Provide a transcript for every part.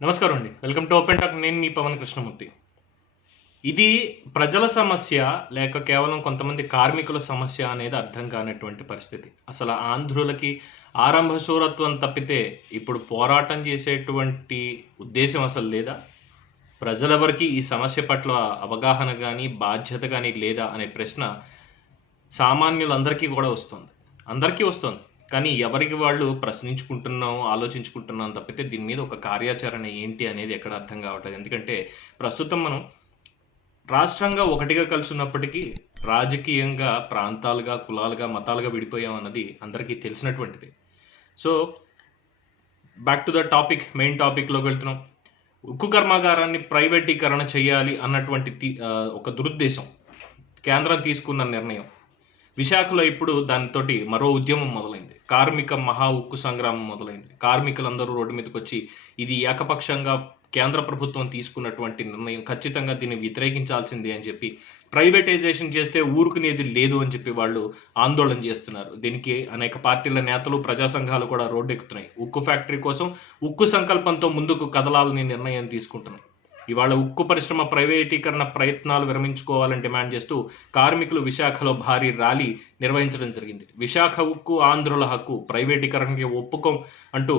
నమస్కారం అండి. Welcome to open talk. నేను మీ పవన్ కృష్ణమూర్తి. ఇది ప్రజల సమస్య లేక కేవలం కొంతమంది కార్మికుల సమస్య అనేది అర్థం కానటువంటి పరిస్థితి. అసలు ఆంధ్రులకి ఆరంభ శూరత్వం తప్పితే ఇప్పుడు పోరాటం చేసేటువంటి ఉద్దేశం అసలు లేదా? ప్రజలెవరికి ఈ సమస్య పట్ల అవగాహన కానీ బాధ్యత కానీ లేదా అనే ప్రశ్న సామాన్యులందరికీ కూడా వస్తుంది. అందరికీ వస్తుంది. కానీ ఎవరికి వాళ్ళు ప్రశ్నించుకుంటున్నాం, ఆలోచించుకుంటున్నాం తప్పితే దీని మీద ఒక కార్యాచరణ ఏంటి అనేది ఎక్కడ అర్థం కావట్లేదు. ఎందుకంటే ప్రస్తుతం మనం రాష్ట్రంగా ఒకటిగా కలిసి ఉన్నప్పటికీ రాజకీయంగా ప్రాంతాలుగా, కులాలుగా, మతాలుగా విడిపోయామన్నది అందరికీ తెలిసినటువంటిది. So back to the topic, main టాపిక్లోకి వెళ్తున్నాం. ఉక్కు కర్మాగారాన్ని ప్రైవేటీకరణ చేయాలి అన్నటువంటి ఒక దురుద్దేశం కేంద్రం తీసుకున్న నిర్ణయం. విశాఖలో ఇప్పుడు దానితోటి మరో ఉద్యమం మొదలైంది. కార్మిక మహా ఉక్కు సంగ్రామం మొదలైంది. కార్మికులందరూ రోడ్డు మీదకి వచ్చి ఇది ఏకపక్షంగా కేంద్ర ప్రభుత్వం తీసుకున్నటువంటి నిర్ణయం, ఖచ్చితంగా దీన్ని వ్యతిరేకించాల్సిందే అని చెప్పి, ప్రైవేటైజేషన్ చేస్తే ఊరుకునేది లేదు అని చెప్పి వాళ్ళు ఆందోళన చేస్తున్నారు. దీనికి అనేక పార్టీల నేతలు, ప్రజా సంఘాలు కూడా రోడ్డెక్కుతున్నాయి. ఉక్కు ఫ్యాక్టరీ కోసం ఉక్కు సంకల్పంతో ముందుకు కదలాలని నిర్ణయం తీసుకుంటున్నాయి. ఇవాళ ఉక్కు పరిశ్రమ ప్రైవేటీకరణ ప్రయత్నాలు విరమించుకోవాలని డిమాండ్ చేస్తూ కార్మికులు విశాఖలో భారీ ర్యాలీ నిర్వహించడం జరిగింది. విశాఖ ఉక్కు ఆంధ్రుల హక్కు, ప్రైవేటీకరణకి ఒప్పుకోం అంటూ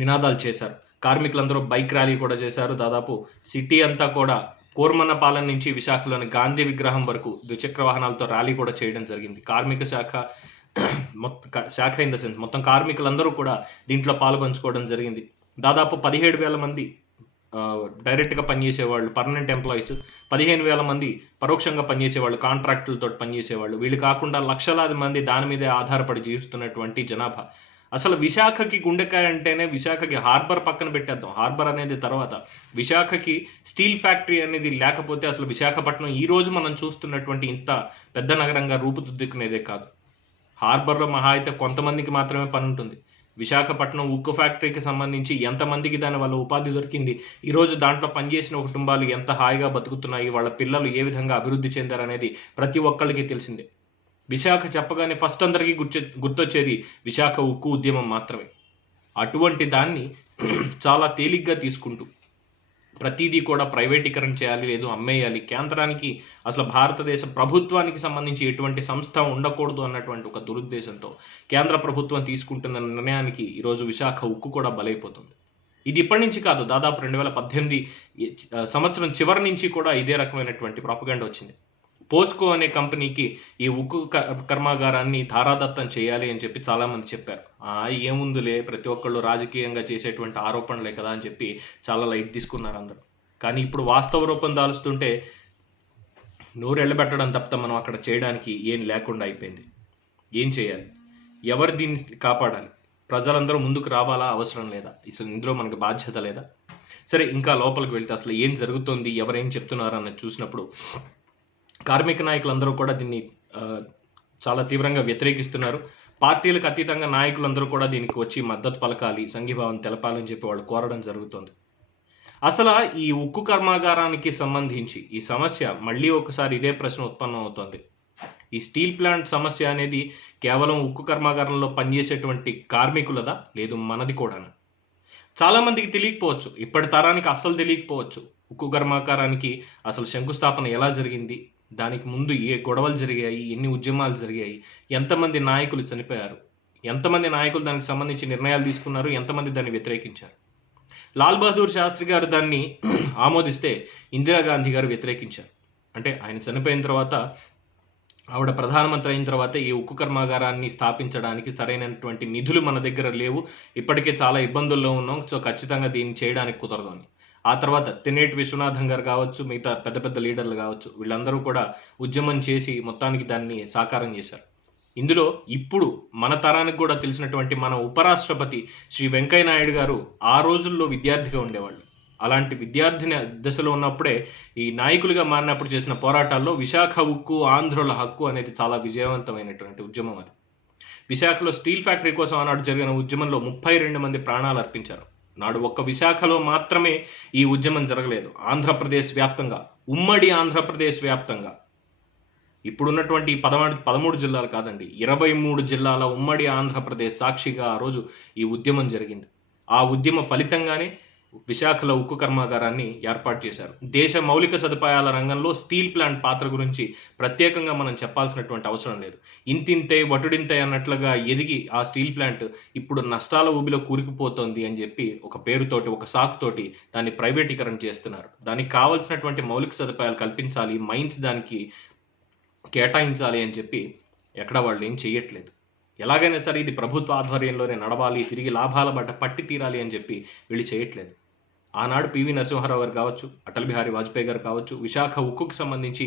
నినాదాలు చేశారు. కార్మికులందరూ బైక్ ర్యాలీ కూడా చేశారు. దాదాపు సిటీ అంతా కూడా కోర్మన్నపాలెం నుంచి విశాఖలోని గాంధీ విగ్రహం వరకు ద్విచక్ర వాహనాలతో ర్యాలీ కూడా చేయడం జరిగింది. కార్మిక శాఖ శాఖ ఇన్ ద సెన్స్ మొత్తం కార్మికులందరూ కూడా దీంట్లో పాల్పంచుకోవడం జరిగింది. దాదాపు 17,000 మంది డైరెక్ట్గా పనిచేసేవాళ్ళు, పర్మనెంట్ ఎంప్లాయీస్, 15,000 మంది పరోక్షంగా పనిచేసేవాళ్ళు, కాంట్రాక్టులతో పనిచేసేవాళ్ళు. వీళ్ళు కాకుండా లక్షలాది మంది దాని మీదే ఆధారపడి జీవిస్తున్నటువంటి జనాభా. అసలు విశాఖకి గుండెకాయ అంటేనే, విశాఖకి హార్బర్ పక్కన పెట్టేద్దాం, హార్బర్ అనేది తర్వాత, విశాఖకి స్టీల్ ఫ్యాక్టరీ అనేది లేకపోతే అసలు విశాఖపట్నం ఈరోజు మనం చూస్తున్నటువంటి ఇంత పెద్ద నగరంగా రూపుదిద్దుకునేదే కాదు. హార్బర్లో మహా అయితే కొంతమందికి మాత్రమే పని ఉంటుంది. విశాఖపట్నం ఉక్కు ఫ్యాక్టరీకి సంబంధించి ఎంతమందికి దాని వల్ల ఉపాధి దొరికింది, ఈరోజు దాంట్లో పనిచేసిన కుటుంబాలు ఎంత హాయిగా బతుకుతున్నాయి, వాళ్ళ పిల్లలు ఏ విధంగా అభివృద్ధి చెందారనేది ప్రతి ఒక్కళ్ళకి తెలిసిందే. విశాఖ చెప్పగానే ఫస్ట్ అందరికీ గుర్తొచ్చేది విశాఖ ఉక్కు ఉద్యమం మాత్రమే. అటువంటి దాన్ని చాలా తేలిగ్గా తీసుకుంటూ ప్రతిదీ కూడా ప్రైవేటీకరణ చేయాలి, లేదు అమ్మేయాలి, కేంద్రానికి అసలు భారతదేశ ప్రభుత్వానికి సంబంధించి ఎటువంటి సంస్థ ఉండకూడదు అన్నటువంటి ఒక దురుద్దేశంతో కేంద్ర ప్రభుత్వం తీసుకుంటున్న నిర్ణయానికి ఈరోజు విశాఖ ఉక్కు కూడా బలైపోతుంది. ఇది ఇప్పటి నుంచి కాదు, దాదాపు 2018 సంవత్సరం చివరి నుంచి కూడా ఇదే రకమైనటువంటి ప్రాపగండా వచ్చింది. పోస్కో అనే కంపెనీకి ఈ ఉక్కు కర్మాగారాన్ని ధారాదత్తం చేయాలి అని చెప్పి చాలామంది చెప్పారు. ఏముందులే, ప్రతి ఒక్కళ్ళు రాజకీయంగా చేసేటువంటి ఆరోపణలే కదా అని చెప్పి చాలా లైట్ తీసుకున్నారు అందరూ. కానీ ఇప్పుడు వాస్తవ రూపం దాలుస్తుంటే నోరు ఎళ్ళబెట్టడం తప్ప మనం అక్కడ చేయడానికి ఏం లేకుండా అయిపోయింది. ఏం చేయాలి? ఎవరు దీన్ని కాపాడాలి? ప్రజలందరూ ముందుకు రావాలా, అవసరం లేదా? అసలు ఇందులో మనకు బాధ్యత లేదా? సరే, ఇంకా లోపలికి వెళ్తే అసలు ఏం జరుగుతుంది, ఎవరేం చెప్తున్నారు అన్నది చూసినప్పుడు కార్మిక నాయకులందరూ కూడా దీన్ని చాలా తీవ్రంగా వ్యతిరేకిస్తున్నారు. పార్టీలకు అతీతంగా నాయకులందరూ కూడా దీనికి వచ్చి మద్దతు పలకాలి, సంఘీభావం తెలపాలని చెప్పి వాళ్ళు కోరడం జరుగుతుంది. అసలు ఈ ఉక్కు కర్మాగారానికి సంబంధించి ఈ సమస్య మళ్ళీ ఒకసారి ఇదే ప్రశ్న ఉత్పన్నం అవుతుంది. ఈ స్టీల్ ప్లాంట్ సమస్య అనేది కేవలం ఉక్కు కర్మాగారంలో పనిచేసేటువంటి కార్మికులదా, లేదు మనది కూడానా? చాలామందికి తెలియకపోవచ్చు, ఇప్పటి తరానికి అస్సలు తెలియకపోవచ్చు. ఉక్కు కర్మాగారానికి అసలు శంకుస్థాపన ఎలా జరిగింది, దానికి ముందు ఏ గొడవలు జరిగాయి, ఎన్ని ఉద్యమాలు జరిగాయి, ఎంతమంది నాయకులు చనిపోయారు, ఎంతమంది నాయకులు దానికి సంబంధించి నిర్ణయాలు తీసుకున్నారు, ఎంతమంది దాన్ని వ్యతిరేకించారు. లాల్ బహదూర్ శాస్త్రి గారు దాన్ని ఆమోదిస్తే ఇందిరాగాంధీ గారు వ్యతిరేకించారు. అంటే ఆయన చనిపోయిన తర్వాత, ఆవిడ ప్రధానమంత్రి అయిన తర్వాత ఈ ఉక్కు కర్మాగారాన్ని స్థాపించడానికి సరైనటువంటి నిధులు మన దగ్గర లేవు, ఇప్పటికే చాలా ఇబ్బందుల్లో ఉన్నాం, సో ఖచ్చితంగా దీన్ని చేయడానికి కుదరదు అని. ఆ తర్వాత తెన్నేటి విశ్వనాథం గారు కావచ్చు, మిగతా పెద్ద పెద్ద లీడర్లు కావచ్చు, వీళ్ళందరూ కూడా ఉద్యమం చేసి మొత్తానికి దాన్ని సాకారం చేశారు. ఇందులో ఇప్పుడు మన తరానికి కూడా తెలిసినటువంటి మన ఉపరాష్ట్రపతి శ్రీ వెంకయ్య నాయుడు గారు ఆ రోజుల్లో విద్యార్థిగా ఉండేవాళ్ళు. అలాంటి విద్యార్థిని దశలో ఉన్నప్పుడే ఈ నాయకులుగా మారినప్పుడు చేసిన పోరాటాల్లో విశాఖ ఉక్కు ఆంధ్రుల హక్కు అనేది చాలా విజయవంతమైనటువంటి ఉద్యమం. అది విశాఖలో స్టీల్ ఫ్యాక్టరీ కోసం ఆనాడు జరిగిన ఉద్యమంలో 32 మంది ప్రాణాలు అర్పించారు. నాడు ఒక్క విశాఖలో మాత్రమే ఈ ఉద్యమం జరగలేదు, ఆంధ్రప్రదేశ్ వ్యాప్తంగా, ఉమ్మడి ఆంధ్రప్రదేశ్ వ్యాప్తంగా, ఇప్పుడున్నటువంటి 13 జిల్లాలు కాదండి, 23 జిల్లాల ఉమ్మడి ఆంధ్రప్రదేశ్ సాక్షిగా ఆ రోజు ఈ ఉద్యమం జరిగింది. ఆ ఉద్యమ ఫలితంగానే విశాఖలో ఉక్కు కర్మాగారాన్ని ఏర్పాటు చేశారు. దేశ మౌలిక సదుపాయాల రంగంలో స్టీల్ ప్లాంట్ పాత్ర గురించి ప్రత్యేకంగా మనం చెప్పాల్సినటువంటి అవసరం లేదు. ఇంతింతే వటుడింతే అన్నట్లుగా ఎదిగి ఆ స్టీల్ ప్లాంట్ ఇప్పుడు నష్టాల ఊబిలో కూరుకుపోతోంది అని చెప్పి ఒక పేరుతోటి, ఒక సాకుతోటి దాన్ని ప్రైవేటీకరణ చేస్తున్నారు. దానికి కావాల్సినటువంటి మౌలిక సదుపాయాలు కల్పించాలి, మైన్స్ దానికి కేటాయించాలి అని చెప్పి ఎక్కడ వాళ్ళు ఏం చేయట్లేదు. ఎలాగైనా సరే ఇది ప్రభుత్వ ఆధ్వర్యంలోనే నడవాలి, తిరిగి లాభాల బట్ట పట్టి తీరాలి అని చెప్పి వీళ్ళు చేయట్లేదు. ఆనాడు పివి నరసింహారావు గారు కావచ్చు, అటల్ బిహారీ వాజ్పేయి గారు కావచ్చు, విశాఖ ఉక్కుకు సంబంధించి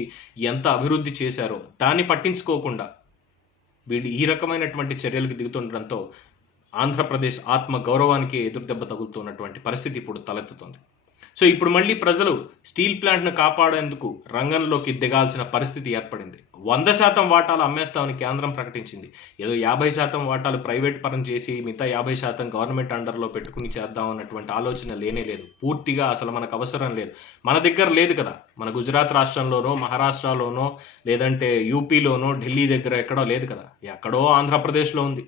ఎంత అభివృద్ధి చేశారో దాన్ని పట్టించుకోకుండా వీళ్ళు ఈ రకమైనటువంటి చర్యలకు దిగుతుండడంతో ఆంధ్రప్రదేశ్ ఆత్మ గౌరవానికి ఎదురుదెబ్బ తగులుతున్నటువంటి పరిస్థితి ఇప్పుడు తలెత్తుతుంది. సో ఇప్పుడు మళ్ళీ ప్రజలు స్టీల్ ప్లాంట్ను కాపాడేందుకు రంగంలోకి దిగాల్సిన పరిస్థితి ఏర్పడింది. 100% వాటాలు అమ్మేస్తామని కేంద్రం ప్రకటించింది. ఏదో 50% వాటాలు ప్రైవేట్ పరం చేసి మిగతా 50% గవర్నమెంట్ అండర్లో పెట్టుకుని చేద్దాం అన్నటువంటి ఆలోచన లేనే లేదు. పూర్తిగా అసలు మనకు అవసరం లేదు. మన దగ్గర లేదు కదా. మన గుజరాత్ రాష్ట్రంలోనో, మహారాష్ట్రలోనో, లేదంటే యూపీలోనో, ఢిల్లీ దగ్గర ఎక్కడో లేదు కదా. ఎక్కడో ఆంధ్రప్రదేశ్లో ఉంది.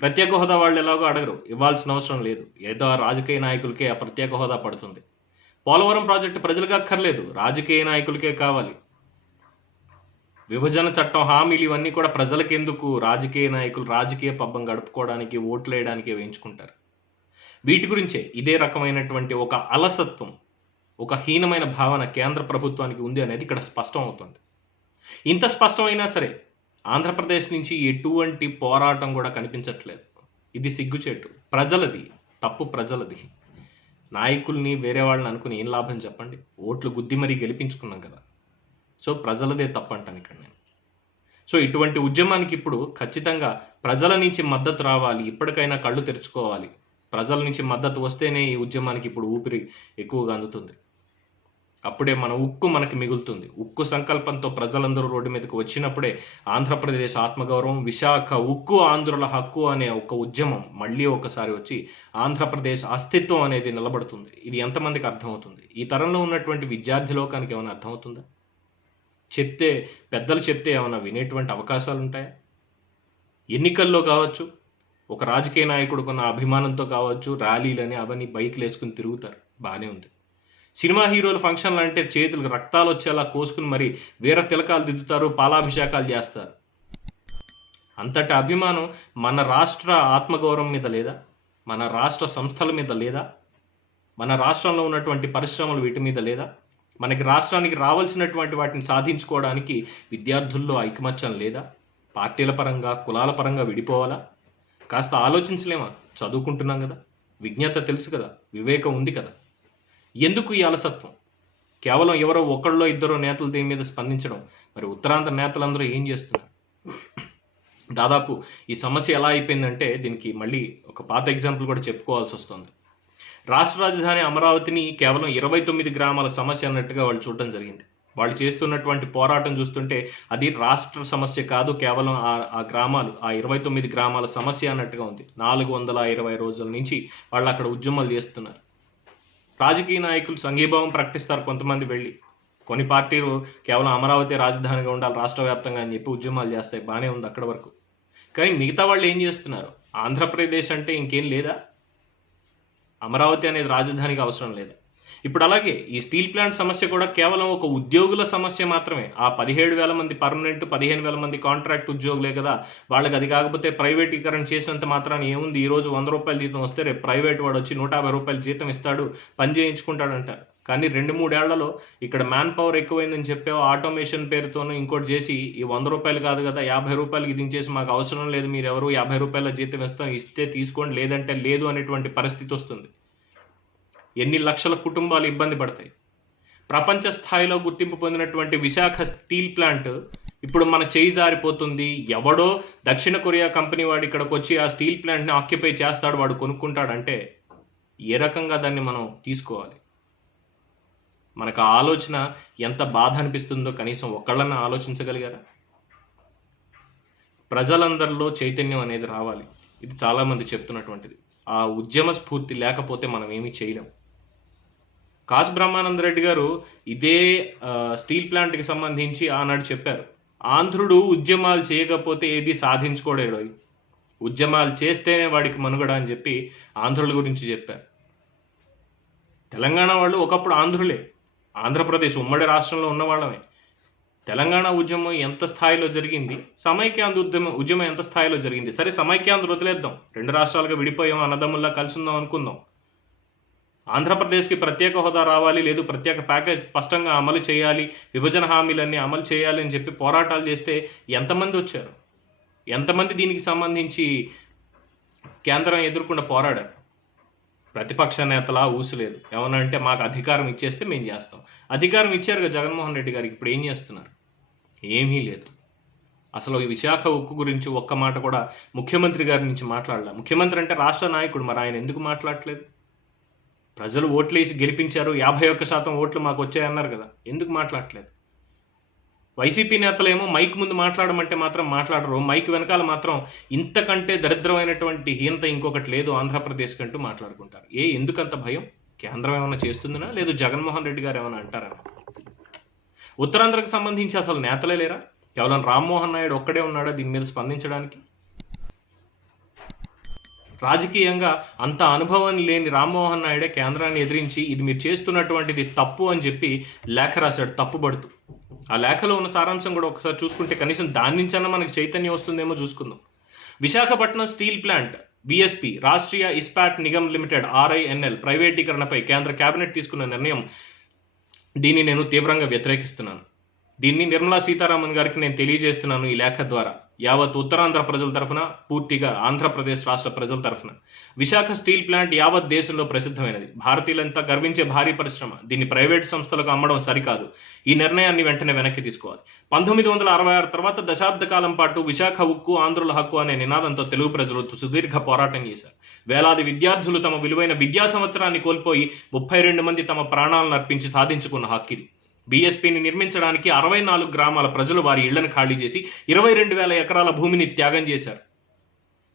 ప్రత్యేక హోదా వాళ్ళు ఎలాగో అడగరు, ఇవ్వాల్సిన అవసరం లేదు. ఏదో రాజకీయ నాయకులకే ఆ ప్రత్యేక హోదా పడుతుంది. పోలవరం ప్రాజెక్టు ప్రజలకు అక్కర్లేదు, రాజకీయ నాయకులకే కావాలి. విభజన చట్టం హామీలు ఇవన్నీ కూడా ప్రజలకెందుకు? రాజకీయ నాయకులు రాజకీయ పబ్బం గడుపుకోవడానికి, ఓట్లు వేయడానికి వేయించుకుంటారు. వీటి గురించే ఇదే రకమైనటువంటి ఒక అలసత్వం, ఒక హీనమైన భావన కేంద్ర ప్రభుత్వానికి ఉంది అనేది ఇక్కడ స్పష్టం అవుతుంది. ఇంత స్పష్టమైనా సరే ఆంధ్రప్రదేశ్ నుంచి ఎటువంటి పోరాటం కూడా కనిపించట్లేదు. ఇది సిగ్గుచేటు. ప్రజలది తప్పు, ప్రజలది. నాయకుల్ని వేరే వాళ్ళని అనుకుని ఏం లాభం చెప్పండి? ఓట్లు గుద్ది మరీ గెలిపించుకున్నాం కదా. సో ప్రజలదే తప్పంటాను ఇక్కడ నేను. సో ఇటువంటి ఉద్యమానికి ఇప్పుడు ఖచ్చితంగా ప్రజల నుంచి మద్దతు రావాలి. ఇప్పటికైనా కళ్ళు తెరుచుకోవాలి. ప్రజల నుంచి మద్దతు వస్తేనే ఈ ఉద్యమానికి ఇప్పుడు ఊపిరి ఎక్కువగా అందుతుంది. అప్పుడే మన ఉక్కు మనకి మిగులుతుంది. ఉక్కు సంకల్పంతో ప్రజలందరూ రోడ్డు మీదకి వచ్చినప్పుడే ఆంధ్రప్రదేశ్ ఆత్మగౌరవం, విశాఖ ఉక్కు ఆంధ్రుల హక్కు అనే ఒక ఉద్యమం మళ్ళీ ఒకసారి వచ్చి ఆంధ్రప్రదేశ్ అస్తిత్వం అనేది నిలబడుతుంది. ఇది ఎంతమందికి అర్థమవుతుంది? ఈ తరంలో ఉన్నటువంటి విద్యార్థి లోకానికి ఏమైనా అర్థమవుతుందా? పెద్దలు చెప్తే ఏమైనా వినేటువంటి అవకాశాలు ఉంటాయా? ఎన్నికల్లో కావచ్చు, ఒక రాజకీయ నాయకుడుకున్న అభిమానంతో కావచ్చు, ర్యాలీలని అవన్నీ బైక్లు వేసుకుని తిరుగుతారు, బాగానే ఉంది. సినిమా హీరోలు ఫంక్షన్లు అంటే చేతులకు రక్తాలు వచ్చేలా కోసుకుని మరి వీర తిలకాలు దిద్దుతారు, పాలాభిషేకాలు చేస్తారు. అంతటి అభిమానం మన రాష్ట్ర ఆత్మగౌరవం మీద లేదా? మన రాష్ట్ర సంస్థల మీద లేదా? మన రాష్ట్రంలో ఉన్నటువంటి పరిశ్రమలు వీటి మీద లేదా? మనకి రాష్ట్రానికి రావాల్సినటువంటి వాటిని సాధించుకోవడానికి విద్యార్థుల్లో ఐకమత్యం లేదా? పార్టీల పరంగా, కులాల పరంగా విడిపోవాలా? కాస్త ఆలోచించలేమా? చదువుకుంటున్నాం కదా, విజ్ఞత తెలుసు కదా, వివేకం ఉంది కదా. ఎందుకు ఈ అలసత్వం? కేవలం ఎవరో ఒకళ్ళో ఇద్దరో నేతలు దీని మీద స్పందించడం. మరి ఉత్తరాంధ్ర నేతలందరూ ఏం చేస్తున్నారు? దాదాపు ఈ సమస్య ఎలా అయిపోయిందంటే దీనికి మళ్ళీ ఒక పాత ఎగ్జాంపుల్ కూడా చెప్పుకోవాల్సి వస్తుంది. రాష్ట్ర రాజధాని అమరావతిని కేవలం 29 గ్రామాల సమస్య అన్నట్టుగా వాళ్ళు చూడడం జరిగింది. వాళ్ళు చేస్తున్నటువంటి పోరాటం చూస్తుంటే అది రాష్ట్ర సమస్య కాదు, కేవలం ఆ గ్రామాలు, ఆ 29 గ్రామాల సమస్య అన్నట్టుగా ఉంది. 420 రోజుల నుంచి వాళ్ళు అక్కడ ఉద్యమాలు చేస్తున్నారు. రాజకీయ నాయకులు సంఘీభావం ప్రకటిస్తారు, కొంతమంది వెళ్ళి. కొన్ని పార్టీలు కేవలం అమరావతి రాజధానిగా ఉండాలి రాష్ట్ర వ్యాప్తంగా అని చెప్పి ఉద్యమాలు చేస్తాయి, బాగానే ఉంది అక్కడ వరకు. కానీ మిగతా వాళ్ళు ఏం చేస్తున్నారు? ఆంధ్రప్రదేశ్ అంటే ఇంకేం లేదా? అమరావతి అనేది రాజధానికి అవసరం లేదా? ఇప్పుడు అలాగే ఈ స్టీల్ ప్లాంట్ సమస్య కూడా కేవలం ఒక ఉద్యోగుల సమస్య మాత్రమే. ఆ 17,000 మంది పర్మనెంట్, 15,000 మంది కాంట్రాక్ట్ ఉద్యోగులే కదా. వాళ్ళకి అది కాకపోతే ప్రైవేటీకరణ చేసినంత మాత్రాన్ని ఏముంది? ఈరోజు 100 రూపాయల జీతం వస్తే రేపు ప్రైవేట్ వాడు వచ్చి 150 రూపాయల జీతం ఇస్తాడు, పని చేయించుకుంటాడంటారు. కానీ 2-3 ఏళ్లలో ఇక్కడ మ్యాన్ పవర్ ఎక్కువైందని చెప్పావు, ఆటోమేషన్ పేరుతోనూ ఇంకోటి చేసి ఈ 100 రూపాయలు కాదు కదా 50 రూపాయలకి దించేసి మాకు అవసరం లేదు, మీరు ఎవరు 50 రూపాయల జీతం ఇస్తే తీసుకోండి, లేదంటే లేదు అనేటువంటి పరిస్థితి వస్తుంది. ఎన్ని లక్షల కుటుంబాలు ఇబ్బంది పడతాయి. ప్రపంచ స్థాయిలో గుర్తింపు పొందినటువంటి విశాఖ స్టీల్ ప్లాంట్ ఇప్పుడు మన చేయి జారిపోతుంది. ఎవడో దక్షిణ కొరియా కంపెనీ వాడు ఇక్కడికి వచ్చి ఆ స్టీల్ ప్లాంట్ని ఆక్యుపై చేస్తాడు, వాడు కొనుక్కుంటాడంటే ఏ రకంగా దాన్ని మనం తీసుకోవాలి? మనకు ఆ ఆలోచన ఎంత బాధ అనిపిస్తుందో కనీసం ఒక్కళ్ళన్నా ఆలోచించగలిగారా? ప్రజలందరిలో చైతన్యం అనేది రావాలి. ఇది చాలామంది చెప్తున్నటువంటిది. ఆ ఉద్యమ స్ఫూర్తి లేకపోతే మనం ఏమీ చేయలేం. కాసు బ్రహ్మానంద రెడ్డి గారు ఇదే స్టీల్ ప్లాంట్కి సంబంధించి ఆనాడు చెప్పారు, ఆంధ్రుడు ఉద్యమాలు చేయకపోతే ఏది సాధించుకోలేడు, ఉద్యమాలు చేస్తేనే వాడికి మనుగడ అని చెప్పి ఆంధ్రుల గురించి చెప్పారు. తెలంగాణ వాళ్ళు ఒకప్పుడు ఆంధ్రులే, ఆంధ్రప్రదేశ్ ఉమ్మడి రాష్ట్రంలో ఉన్న వాళ్ళమే. తెలంగాణ ఉద్యమం ఎంత స్థాయిలో జరిగింది, సమైక్యాంధ్ర ఉద్యమం ఎంత స్థాయిలో జరిగింది. సరే సమైక్యాంధ్ర వదిలేద్దాం, 2 రాష్ట్రాలుగా విడిపోయాం, అన్నదమ్ముల్లా కలిసి ఉందాం అనుకుందాం. ఆంధ్రప్రదేశ్కి ప్రత్యేక హోదా రావాలి, లేదు ప్రత్యేక ప్యాకేజ్ స్పష్టంగా అమలు చేయాలి, విభజన హామీలన్నీ అమలు చేయాలి అని చెప్పి పోరాటాలు చేస్తే ఎంతమంది వచ్చారు, ఎంతమంది దీనికి సంబంధించి కేంద్రం ఎదుర్కొన్న పోరాడారు. ప్రతిపక్ష నేతలా ఊసలేదు, ఏమన్నా అంటే మాకు అధికారం ఇచ్చేస్తే మేము చేస్తాం. అధికారం ఇచ్చారుగా జగన్మోహన్ రెడ్డి గారికి, ఇప్పుడు ఏం చేస్తున్నారు? ఏమీ లేదు. అసలు ఈ విశాఖ ఉక్కు గురించి ఒక్క మాట కూడా ముఖ్యమంత్రి గారి నుంచి మాట్లాడలే. ముఖ్యమంత్రి అంటే రాష్ట్ర నాయకుడు, మరి ఆయన ఎందుకు మాట్లాడలేదు? ప్రజలు ఓట్లేసి గెలిపించారు, 51% ఓట్లు మాకు వచ్చాయన్నారు కదా, ఎందుకు మాట్లాడలేదు? వైసీపీ నేతలేమో మైక్ ముందు మాట్లాడమంటే మాత్రం మాట్లాడరు, మైక్ వెనకాల మాత్రం ఇంతకంటే దరిద్రమైనటువంటి హీనత ఇంకొకటి లేదు ఆంధ్రప్రదేశ్ కంటూ మాట్లాడుకుంటారు. ఎందుకంత భయం? కేంద్రం ఏమైనా చేస్తుందనా, లేదు జగన్మోహన్ రెడ్డి గారు ఏమైనా అంటారనా? ఉత్తరాంధ్రకు సంబంధించి అసలు నేతలే లేరా? కేవలం రామ్మోహన్ నాయుడు ఒక్కడే ఉన్నాడా దీని మీద స్పందించడానికి? రాజకీయంగా అంత అనుభవం లేని రామ్మోహన్ నాయుడే కేంద్రాన్ని ఎదిరించి ఇది మీరు చేస్తున్నటువంటిది తప్పు అని చెప్పి లేఖ రాశాడు, తప్పుబడుతూ. ఆ లేఖలో ఉన్న సారాంశం కూడా ఒకసారి చూసుకుంటే కనీసం దాని నుంచన్నా మనకి చైతన్యం వస్తుందేమో చూసుకుందాం. Visakhapatnam steel plant BSP Rashtriya Ispat Nigam limited RINL ప్రైవేటీకరణపై కేంద్ర కేబినెట్ తీసుకున్న నిర్ణయం, దీన్ని నేను తీవ్రంగా వ్యతిరేకిస్తున్నాను. దీన్ని నిర్మలా సీతారామన్ గారికి నేను తెలియజేస్తున్నాను ఈ లేఖ ద్వారా, యావత్ ఉత్తరాంధ్ర ప్రజల తరఫున, పూర్తిగా ఆంధ్రప్రదేశ్ రాష్ట్ర ప్రజల తరఫున. విశాఖ స్టీల్ ప్లాంట్ యావత్ దేశంలో ప్రసిద్ధమైనది, భారతీయులంతా గర్వించే భారీ పరిశ్రమ. దీన్ని ప్రైవేట్ సంస్థలకు అమ్మడం సరికాదు. ఈ నిర్ణయాన్ని వెంటనే వెనక్కి తీసుకోవాలి. 1966 తర్వాత దశాబ్ద కాలం పాటు విశాఖ ఉక్కు ఆంధ్రుల హక్కు అనే నినాదంతో తెలుగు ప్రజలు సుదీర్ఘ పోరాటం చేశారు. వేలాది విద్యార్థులు తమ విలువైన విద్యా సంవత్సరాన్ని కోల్పోయి 32 మంది తమ ప్రాణాలను అర్పించి సాధించుకున్న హక్కు ఇది. బీఎస్పీని నిర్మించడానికి 64 గ్రామాల ప్రజలు వారి ఇళ్లను ఖాళీ చేసి 22,000 ఎకరాల భూమిని త్యాగం చేశారు.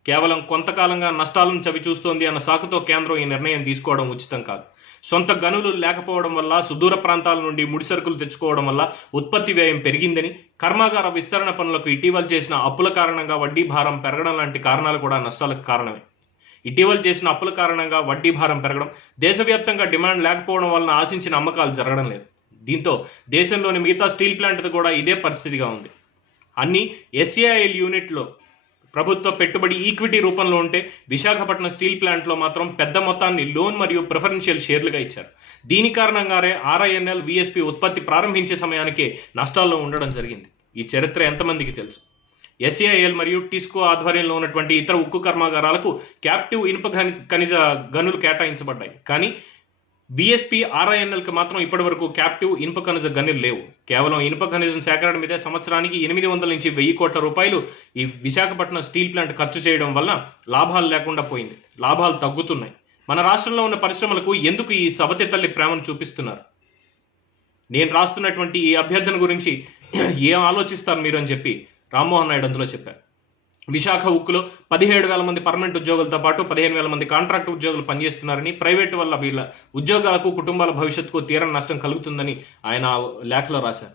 కేవలం కొంతకాలంగా నష్టాలను చవి చూస్తోంది అన్న సాకుతో కేంద్రం ఈ నిర్ణయం తీసుకోవడం ఉచితం కాదు. సొంత గనులు లేకపోవడం వల్ల, సుదూర ప్రాంతాల నుండి ముడిసరుకులు తెచ్చుకోవడం వల్ల ఉత్పత్తి వ్యయం పెరిగిందని, కర్మాగార విస్తరణ పనులకు ఇటీవల చేసిన అప్పుల కారణంగా వడ్డీ భారం పెరగడం లాంటి కారణాలు కూడా నష్టాలకు కారణమే. ఇటీవల చేసిన అప్పుల కారణంగా వడ్డీ భారం పెరగడం, దేశవ్యాప్తంగా డిమాండ్ లేకపోవడం వలన ఆశించిన అమ్మకాలు జరగడం లేదు. దీంతో దేశంలోని మిగతా స్టీల్ ప్లాంట్తో కూడా ఇదే పరిస్థితిగా ఉంది. అన్ని SAIL యూనిట్లో ప్రభుత్వ పెట్టుబడి ఈక్విటీ రూపంలో ఉంటే, విశాఖపట్నం స్టీల్ ప్లాంట్లో మాత్రం పెద్ద మొత్తాన్ని లోన్ మరియు ప్రిఫరెన్షియల్ షేర్లుగా ఇచ్చారు. దీని కారణంగానే RINL VSP ఉత్పత్తి ప్రారంభించే సమయానికే నష్టాల్లో ఉండడం జరిగింది. ఈ చరిత్ర ఎంతమందికి తెలుసు? SAIL మరియు టిస్కో ఆధ్వర్యంలో ఉన్నటువంటి ఇతర ఉక్కు కర్మాగారాలకు క్యాప్టివ్ ఇనుప ఖనిజ గనులు కేటాయించబడ్డాయి. కానీ BSP RINLకి మాత్రం ఇప్పటి వరకు క్యాప్టివ్ ఇనుప ఖనిజ గనులు లేవు. కేవలం ఇనుప ఖనిజం సేకరణ మీదే సంవత్సరానికి 800 నుంచి 1000 కోట్ల రూపాయలు ఈ విశాఖపట్నం స్టీల్ ప్లాంట్ ఖర్చు చేయడం వలన లాభాలు లేకుండా పోయింది. లాభాలు తగ్గుతున్నాయి. మన రాష్ట్రంలో ఉన్న పరిశ్రమలకు ఎందుకు ఈ సవతి తల్లి ప్రేమను చూపిస్తున్నారు? నేను రాస్తున్నటువంటి ఈ అభ్యర్థన గురించి ఏం ఆలోచిస్తారు మీరు అని చెప్పి రామ్మోహన్ నాయుడు అందులో చెప్పారు. విశాఖ ఉక్కులో 17,000 మంది పర్మనెంట్ ఉద్యోగులతో పాటు 15,000 మంది కాంట్రాక్ట్ ఉద్యోగులు పనిచేస్తున్నారని, ప్రైవేటు వల్ల వీళ్ళ ఉద్యోగాలకు, కుటుంబాల భవిష్యత్తుకు తీరని నష్టం కలుగుతుందని ఆయన లేఖలో రాశారు.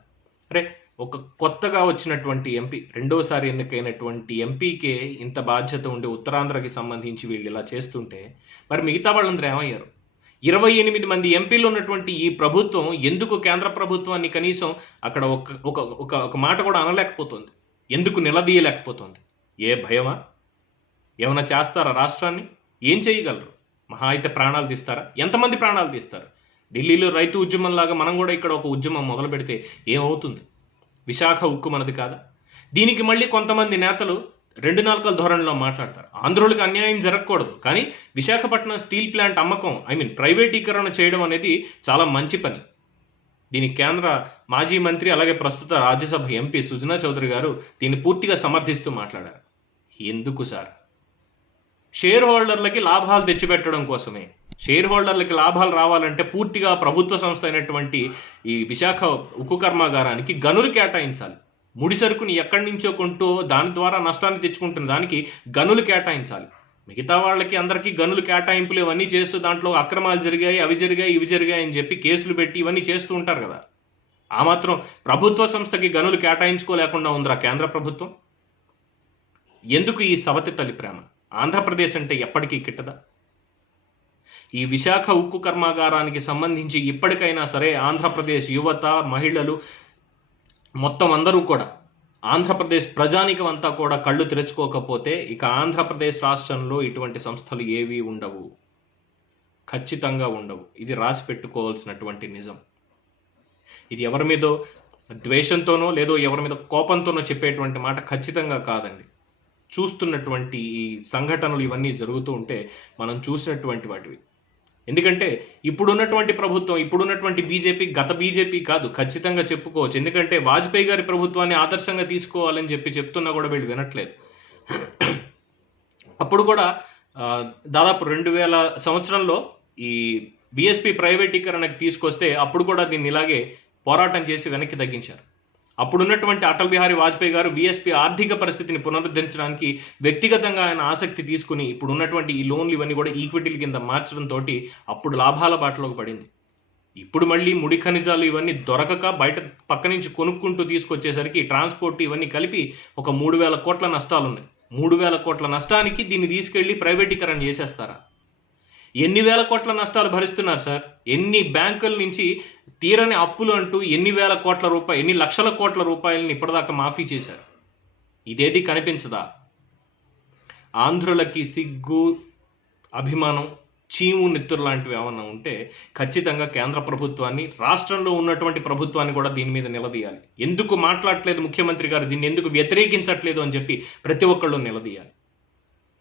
అరే, ఒక కొత్తగా వచ్చినటువంటి ఎంపీ, రెండోసారి ఎన్నికైనటువంటి ఎంపీకే ఇంత బాధ్యత ఉండి ఉత్తరాంధ్రకి సంబంధించి వీళ్ళు ఇలా చేస్తుంటే మరి మిగతా వాళ్ళందరూ ఏమయ్యారు? 28 మంది ఎంపీలు ఉన్నటువంటి ఈ ప్రభుత్వం ఎందుకు కేంద్ర ప్రభుత్వాన్ని కనీసం అక్కడ ఒక మాట కూడా అనలేకపోతుంది? ఎందుకు నిలదీయలేకపోతుంది? ఏ భయమా? ఏమైనా చేస్తారా? రాష్ట్రాన్ని ఏం చేయగలరు? మహా అయితే ప్రాణాలు తీస్తారా? ఎంతమంది ప్రాణాలు తీస్తారు? ఢిల్లీలో రైతు ఉద్యమంలాగా మనం కూడా ఇక్కడ ఒక ఉద్యమం మొదలు పెడితే ఏమవుతుంది? విశాఖ ఉక్కు మనది కాదా? దీనికి మళ్ళీ కొంతమంది నేతలు 2 నాలుకల ధోరణిలో మాట్లాడతారు. ఆంధ్రులకు అన్యాయం జరగకూడదు, కానీ విశాఖపట్నం స్టీల్ ప్లాంట్ అమ్మకం ప్రైవేటీకరణ చేయడం అనేది చాలా మంచి పని. దీనికి కేంద్ర మాజీ మంత్రి అలాగే ప్రస్తుత రాజ్యసభ ఎంపీ సుజనా చౌదరి గారు దీన్ని పూర్తిగా సమర్థిస్తూ మాట్లాడారు. ఎందుకు సార్? షేర్ హోల్డర్లకి లాభాలు తెచ్చిపెట్టడం కోసమే. షేర్ హోల్డర్లకి లాభాలు రావాలంటే పూర్తిగా ప్రభుత్వ సంస్థ అయినటువంటి ఈ విశాఖ ఉక్కు కర్మాగారానికి గనులు కేటాయించాలి. ముడి సరుకుని ఎక్కడి నుంచో కొంటూ దాని ద్వారా నష్టాన్ని తెచ్చుకుంటున్న దానికి గనులు కేటాయించాలి. మిగతా వాళ్ళకి అందరికీ గనులు కేటాయింపులు ఇవన్నీ చేస్తూ దాంట్లో అక్రమాలు జరిగాయి, అవి జరిగాయి, ఇవి జరిగాయి అని చెప్పి కేసులు పెట్టి ఇవన్నీ చేస్తూ ఉంటారు కదా. ఆ మాత్రం ప్రభుత్వ సంస్థకి గనులు కేటాయించుకోలేకుండా ఉందిరా కేంద్ర ప్రభుత్వం? ఎందుకు ఈ సవతి తల్లి ప్రేమ? ఆంధ్రప్రదేశ్ అంటే ఎప్పటికీ కిట్టదా? ఈ విశాఖ ఉక్కు కర్మాగారానికి సంబంధించి ఇప్పటికైనా సరే ఆంధ్రప్రదేశ్ యువత, మహిళలు మొత్తం అందరూ కూడా, ఆంధ్రప్రదేశ్ ప్రజానికం అంతా కూడా కళ్ళు తెరుచుకోకపోతే ఇక ఆంధ్రప్రదేశ్ రాష్ట్రంలో ఇటువంటి సంస్థలు ఏవీ ఉండవు, ఖచ్చితంగా ఉండవు. ఇది రాసి పెట్టుకోవాల్సినటువంటి నిజం. ఇది ఎవరి మీదో ద్వేషంతోనో లేదో ఎవరి మీద కోపంతోనో చెప్పేటువంటి మాట ఖచ్చితంగా కాదండి. చూస్తున్నటువంటి ఈ సంఘటనలు ఇవన్నీ జరుగుతూ ఉంటే మనం చూసినటువంటి వాటివి. ఎందుకంటే ఇప్పుడున్నటువంటి ప్రభుత్వం, ఇప్పుడున్నటువంటి బీజేపీ గత బీజేపీ కాదు, ఖచ్చితంగా చెప్పుకోవచ్చు. ఎందుకంటే వాజ్పేయి గారి ప్రభుత్వాన్ని ఆదర్శంగా తీసుకోవాలని చెప్తున్నా కూడా వీళ్ళు వినట్లేదు. అప్పుడు కూడా దాదాపు 2000 సంవత్సరంలో ఈ బీఎస్పీ ప్రైవేటీకరణకు తీసుకొస్తే అప్పుడు కూడా దీన్ని ఇలాగే పోరాటం చేసి వెనక్కి తగ్గించారు. అప్పుడున్నటువంటి అటల్ బిహారీ వాజ్పేయి గారు బీఎస్పీ ఆర్థిక పరిస్థితిని పునరుద్ధరించడానికి వ్యక్తిగతంగా ఆయన ఆసక్తి తీసుకుని ఇప్పుడు ఉన్నటువంటి ఈ లోన్లు ఇవన్నీ కూడా ఈక్విటీల కింద మార్చడంతో అప్పుడు లాభాల బాటలోకి పడింది. ఇప్పుడు మళ్ళీ ముడి ఖనిజాలు ఇవన్నీ దొరకక బయట పక్క నుంచి కొనుక్కుంటూ తీసుకొచ్చేసరికి ట్రాన్స్పోర్ట్ ఇవన్నీ కలిపి ఒక 3,000 కోట్ల నష్టాలు ఉన్నాయి. 3,000 కోట్ల నష్టానికి దీన్ని తీసుకెళ్లి ప్రైవేటీకరణ చేసేస్తారా? ఎన్ని వేల కోట్ల నష్టాలు భరిస్తున్నారు సార్? ఎన్ని బ్యాంకుల నుంచి తీరని అప్పులు అంటూ ఎన్ని లక్షల కోట్ల రూపాయలని ఇప్పటిదాకా మాఫీ చేశారు. ఇదేది కనిపించదా? ఆంధ్రులకి సిగ్గు, అభిమానం, చీము నెత్తురు లాంటివి ఏమన్నా ఉంటే ఖచ్చితంగా కేంద్ర ప్రభుత్వాన్ని, రాష్ట్రంలో ఉన్నటువంటి ప్రభుత్వాన్ని కూడా దీని మీద నిలదీయాలి. ఎందుకు మాట్లాడట్లేదు ముఖ్యమంత్రి గారు, దీన్ని ఎందుకు వ్యతిరేకించట్లేదు అని చెప్పి ప్రతి ఒక్కళ్ళు నిలదీయాలి.